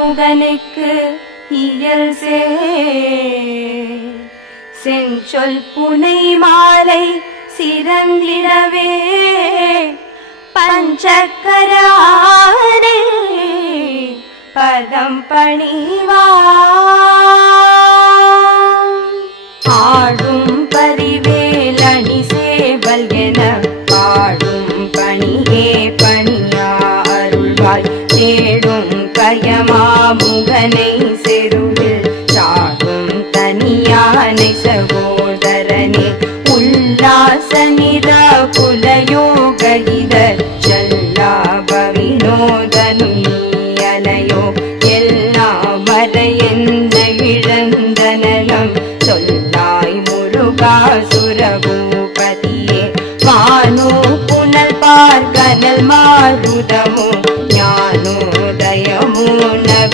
முகனுக்கு இயல் செஞ்சொல் புனை மாலை சிறந்திடவே பஞ்சக்கராரே பதம் பணிவாம் ஆடும் பரிவேலணி சேவல் என பாடும் பணியே பணியா அருள்வாய் தேடும் கயமா முகனை செருவில் சாடும் தனியானை சகோதரனே உல்லாச நிற குலயோகித செல்லாப வினோதனும் நீயலையோ எல்லாம் மறையெந்த இழந்தனலம் சொல்லாய் முருகாசுரபூபதியே வானோ புனல் பார்கனல் மாருதமோ